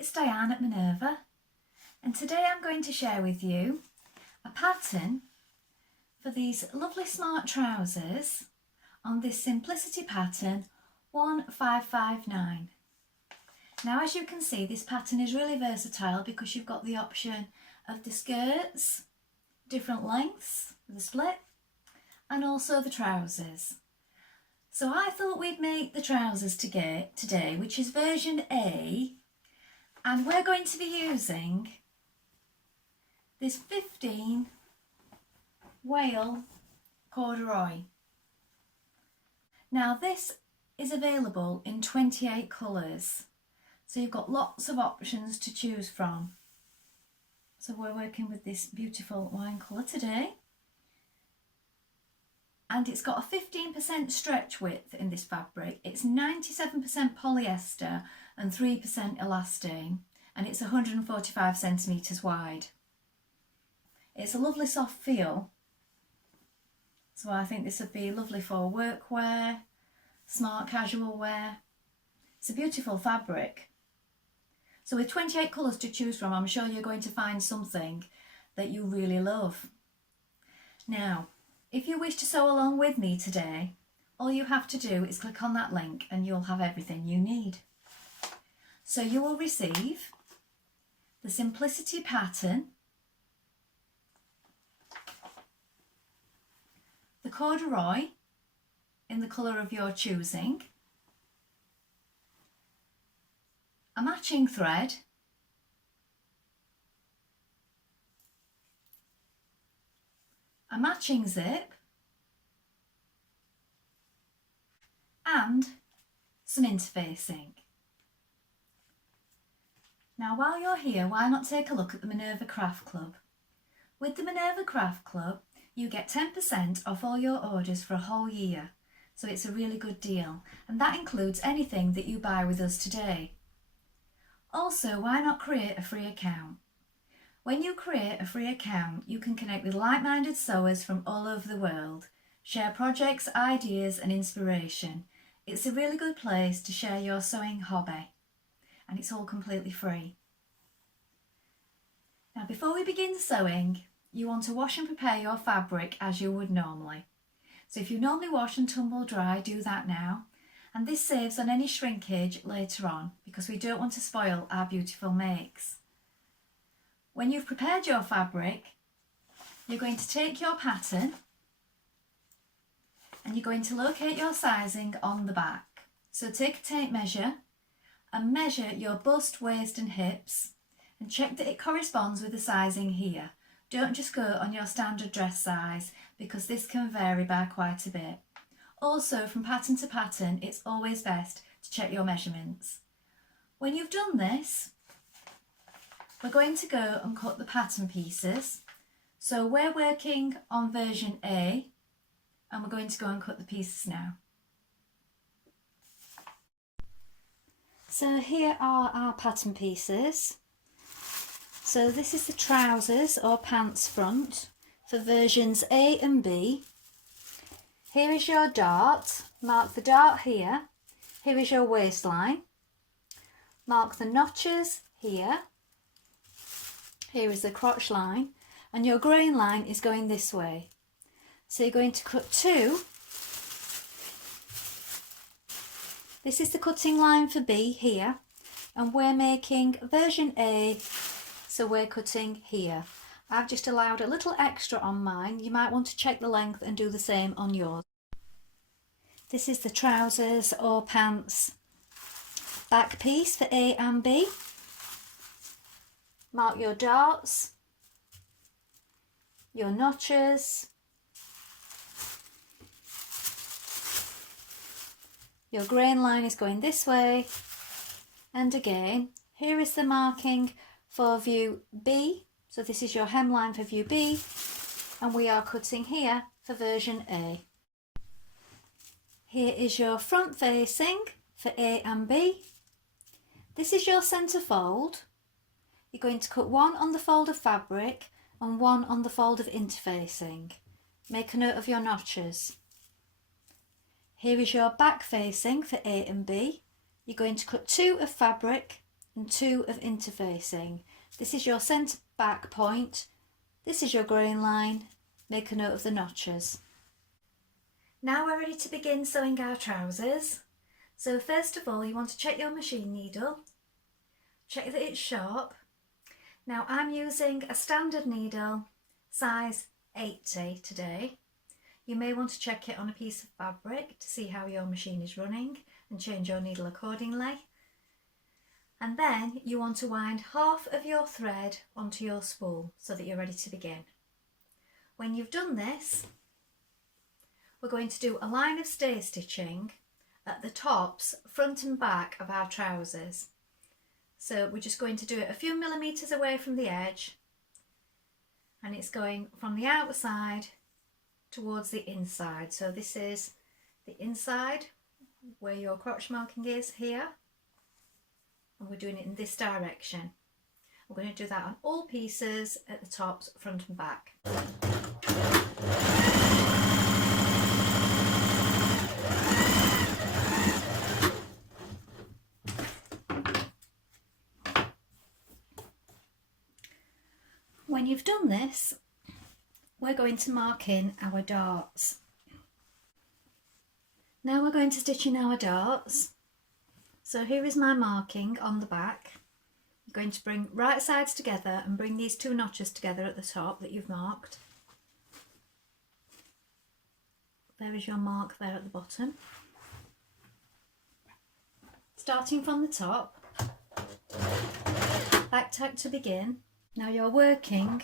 it's Dianne at Minerva, and today I'm going to share with you a pattern for these lovely smart trousers on this Simplicity pattern 1559. Now, as you can see, this pattern is really versatile because you've got the option of the skirts, different lengths for the split, and also the trousers. So I thought we'd make the trousers today, which is version A, and we're going to be using this 15 wale corduroy. Now this is available in 28 colours, so you've got lots of options to choose from. So we're working with this beautiful wine colour today. And it's got a 15% stretch width in this fabric. It's 97% polyester and 3% elastane, and it's 145 centimetres wide. It's a lovely soft feel, so I think this would be lovely for workwear, smart casual wear. It's a beautiful fabric. So with 28 colours to choose from, I'm sure you're going to find something that you really love. Now, if you wish to sew along with me today, all you have to do is click on that link and you'll have everything you need. So you will receive the Simplicity pattern, the corduroy in the colour of your choosing, a matching thread, a matching zip, and some interfacing. Now while you're here, why not take a look at the Minerva Craft Club? With the Minerva Craft Club, you get 10% off all your orders for a whole year, so it's a really good deal, and that includes anything that you buy with us today. Also, why not create a free account? When you create a free account, you can connect with like-minded sewers from all over the world, share projects, ideas and inspiration. It's a really good place to share your sewing hobby, and it's all completely free. Now, before we begin sewing, you want to wash and prepare your fabric as you would normally. So if you normally wash and tumble dry, do that now. And this saves on any shrinkage later on, because we don't want to spoil our beautiful makes. When you've prepared your fabric, you're going to take your pattern and you're going to locate your sizing on the back. So take a tape measure and measure your bust, waist and hips and check that it corresponds with the sizing here. Don't just go on your standard dress size, because this can vary by quite a bit. Also, from pattern to pattern, it's always best to check your measurements. When you've done this, we're going to go and cut the pattern pieces. So we're working on version A, and we're going to go and cut the pieces now. So here are our pattern pieces. So this is the trousers or pants front for versions A and B. Here is your dart, mark the dart here. Here is your waistline. Mark the notches here. Here is the crotch line, and your grain line is going this way. So you're going to cut two. This is the cutting line for B here, and we're making version A, so we're cutting here. I've just allowed a little extra on mine. You might want to check the length and do the same on yours. This is the trousers or pants back piece for A and B. Mark your darts, your notches, your grain line is going this way, and again, here is the marking for view B. So this is your hemline for view B, and we are cutting here for version A. Here is your front facing for A and B. This is your centre fold. You're going to cut one on the fold of fabric and one on the fold of interfacing. Make a note of your notches. Here is your back facing for A and B. You're going to cut 2 of fabric and 2 of interfacing. This is your centre back point, this is your grain line. Make a note of the notches. Now we're ready to begin sewing our trousers. So first of all, you want to check your machine needle, check that it's sharp. Now I'm using a standard needle, size 80 today. You may want to check it on a piece of fabric to see how your machine is running and change your needle accordingly. And then you want to wind half of your thread onto your spool so that you're ready to begin. When you've done this, we're going to do a line of stay stitching at the tops, front and back of our trousers. So we're just going to do it a few millimetres away from the edge, and it's going from the outside towards the inside. So this is the inside where your crotch marking is here, and we're doing it in this direction. We're going to do that on all pieces at the tops, front and back. When you've done this, we're going to mark in our darts. Now we're going to stitch in our darts. So here is my marking on the back. You're going to bring right sides together and bring these 2 notches together at the top that you've marked. There is your mark there at the bottom. Starting from the top, back tack to begin. Now you're working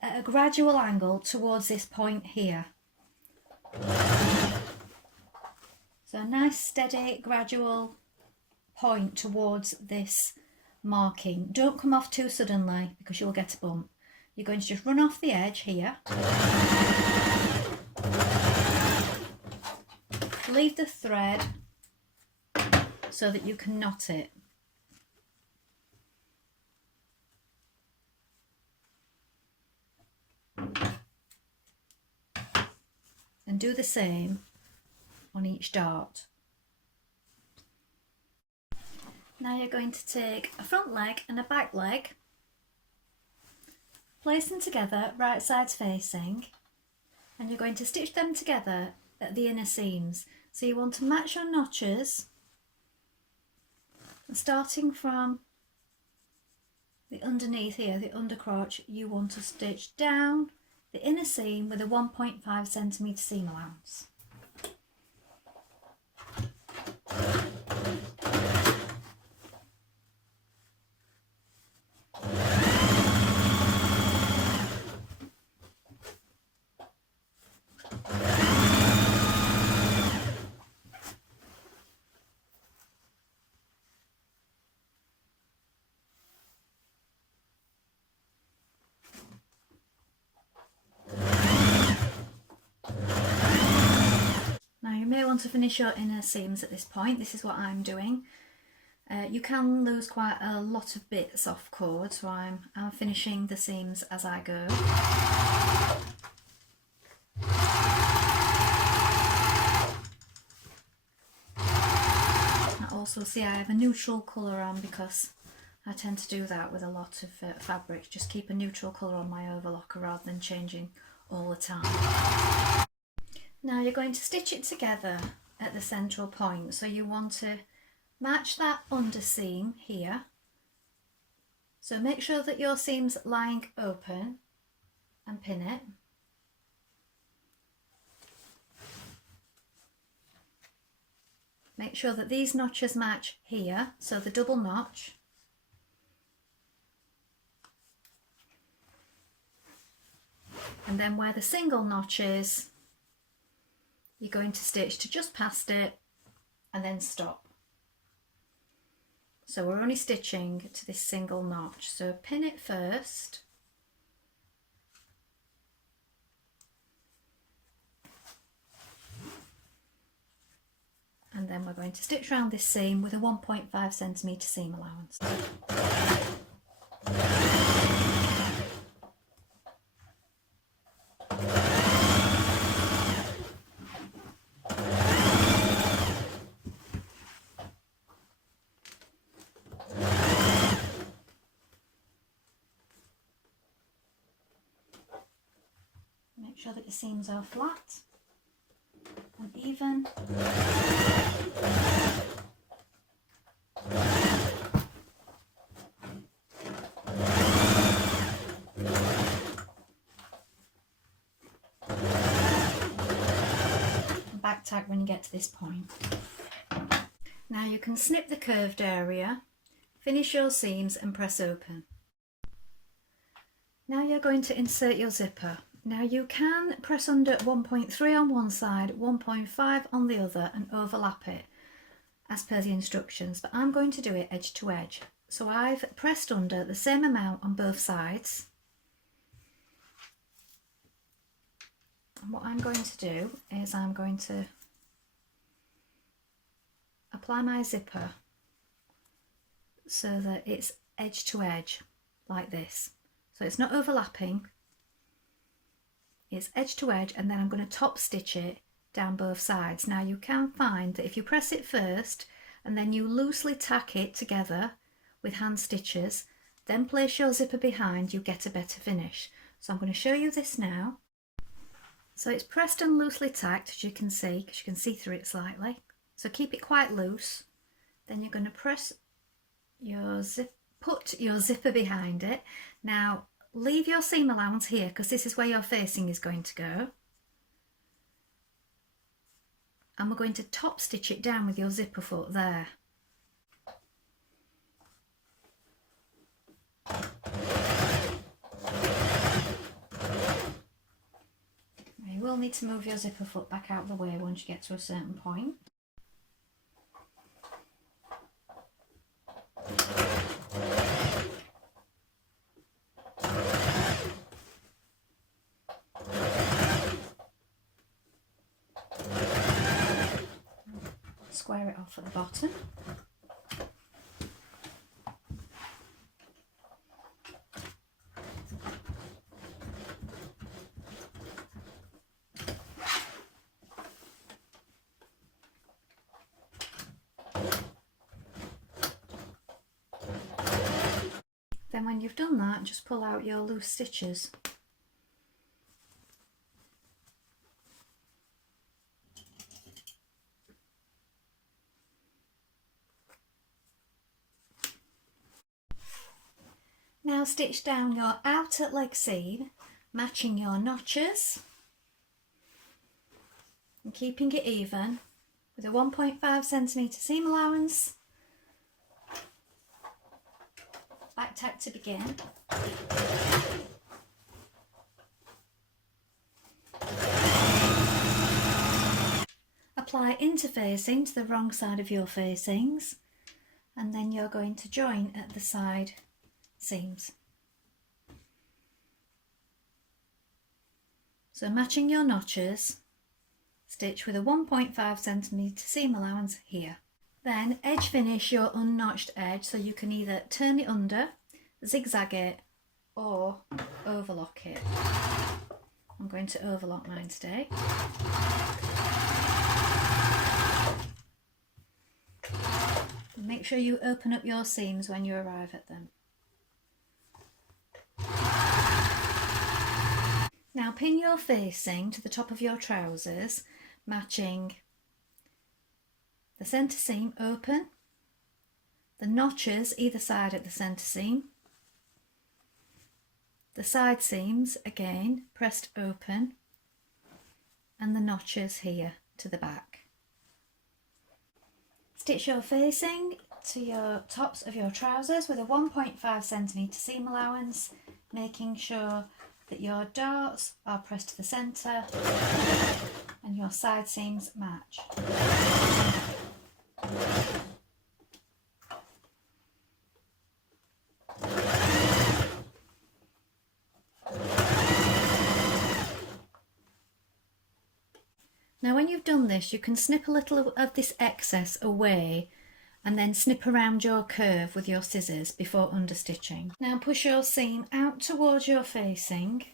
at a gradual angle towards this point here. So a nice steady gradual point towards this marking. Don't come off too suddenly because you'll get a bump. You're going to just run off the edge here. Leave the thread so that you can knot it. And do the same on each dart. Now you're going to take a front leg and a back leg, place them together right sides facing, and you're going to stitch them together at the inner seams. So you want to match your notches, and starting from the underneath here, the under crotch, you want to stitch down the inner seam with a 1.5 centimetre seam allowance. You may want to finish your inner seams at this point. This is what I'm doing. You can lose quite a lot of bits off cord, so I'm finishing the seams as I go. I also see I have a neutral colour on because I tend to do that with a lot of fabric. Just keep a neutral colour on my overlocker rather than changing all the time. Now you're going to stitch it together at the central point, so you want to match that under seam here. So make sure that your seam's lying open and pin it. Make sure that these notches match here, so the double notch. And then where the single notch is, you're going to stitch to just past it and then stop. So we're only stitching to this single notch, so pin it first. And then we're going to stitch around this seam with a 1.5 centimetre seam allowance. Make sure that your seams are flat and even. And back tack when you get to this point. Now you can snip the curved area, finish your seams and press open. Now you're going to insert your zipper. Now you can press under 1.3 on one side, 1.5 on the other and overlap it as per the instructions, but I'm going to do it edge to edge. So I've pressed under the same amount on both sides. And what I'm going to do is I'm going to apply my zipper so that it's edge to edge like this. So it's not overlapping, it's edge to edge, and then I'm going to top stitch it down both sides. Now you can find that if you press it first and then you loosely tack it together with hand stitches, then place your zipper behind, you get a better finish. So I'm going to show you this now. So it's pressed and loosely tacked, as you can see, because you can see through it slightly. So keep it quite loose. Then you're going to press your put your zipper behind it. Now leave your seam allowance here because this is where your facing is going to go. And we're going to top stitch it down with your zipper foot there. You will need to move your zipper foot back out of the way once you get to a certain point. Square it off at the bottom. Then when you've done that, just pull out your loose stitches. Now stitch down your outer leg seam, matching your notches and keeping it even with a 1.5 centimetre seam allowance. Back tack to begin. Apply interfacing to the wrong side of your facings, and then you're going to join at the side seams. So matching your notches, stitch with a 1.5 centimetre seam allowance here. Then edge finish your unnotched edge, so you can either turn it under, zigzag it or overlock it. I'm going to overlock mine today. Make sure you open up your seams when you arrive at them. Now pin your facing to the top of your trousers, matching the centre seam open, the notches either side at the centre seam, the side seams again pressed open, and the notches here to the back. Stitch your facing to your tops of your trousers with a 1.5 centimetre seam allowance, making sure that your darts are pressed to the centre and your side seams match. Now when you've done this, you can snip a little of this excess away and then snip around your curve with your scissors before understitching. Now push your seam out towards your facing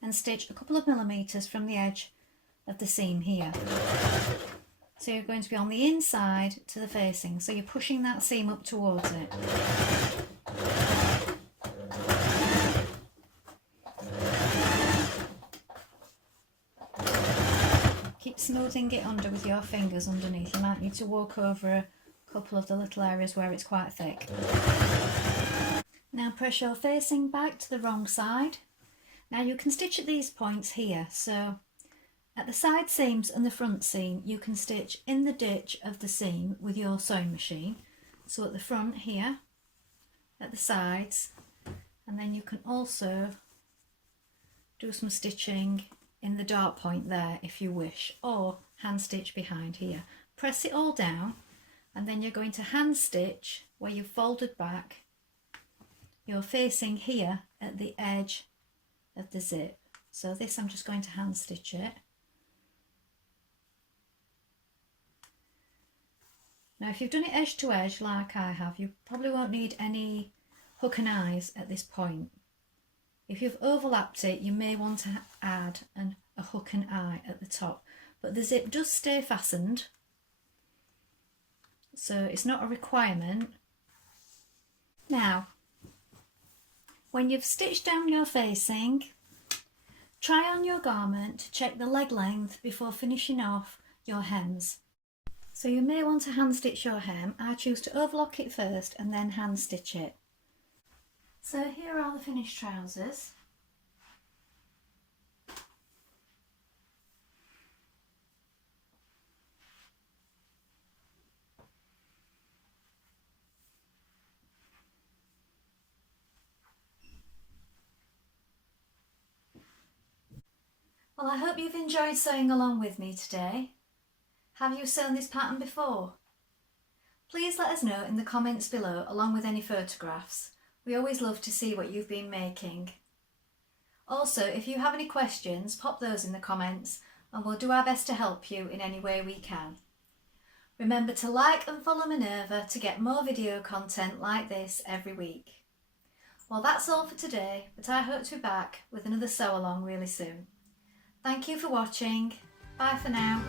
and stitch a couple of millimetres from the edge of the seam here. So you're going to be on the inside to the facing, so you're pushing that seam up towards it. smoothing it under with your fingers underneath. You might need to walk over a couple of the little areas where it's quite thick. Now press your facing back to the wrong side. Now you can stitch at these points here, so at the side seams and the front seam you can stitch in the ditch of the seam with your sewing machine. So at the front here, at the sides, and then you can also do some stitching in the dart point there if you wish, or hand stitch behind here. Press it all down and then you're going to hand stitch where you've folded back. You're facing here at the edge of the zip. So this I'm just going to hand stitch it. Now if you've done it edge to edge like I have, you probably won't need any hook and eyes at this point. If you've overlapped it, you may want to add a hook and eye at the top, but the zip does stay fastened, so it's not a requirement. Now, when you've stitched down your facing, try on your garment to check the leg length before finishing off your hems. So you may want to hand stitch your hem. I choose to overlock it first and then hand stitch it. So here are the finished trousers. Well, I hope you've enjoyed sewing along with me today. Have you sewn this pattern before? Please let us know in the comments below along with any photographs. We always love to see what you've been making. Also, if you have any questions, pop those in the comments and we'll do our best to help you in any way we can. Remember to like and follow Minerva to get more video content like this every week. Well, that's all for today, but I hope to be back with another sew along really soon. Thank you for watching. Bye for now.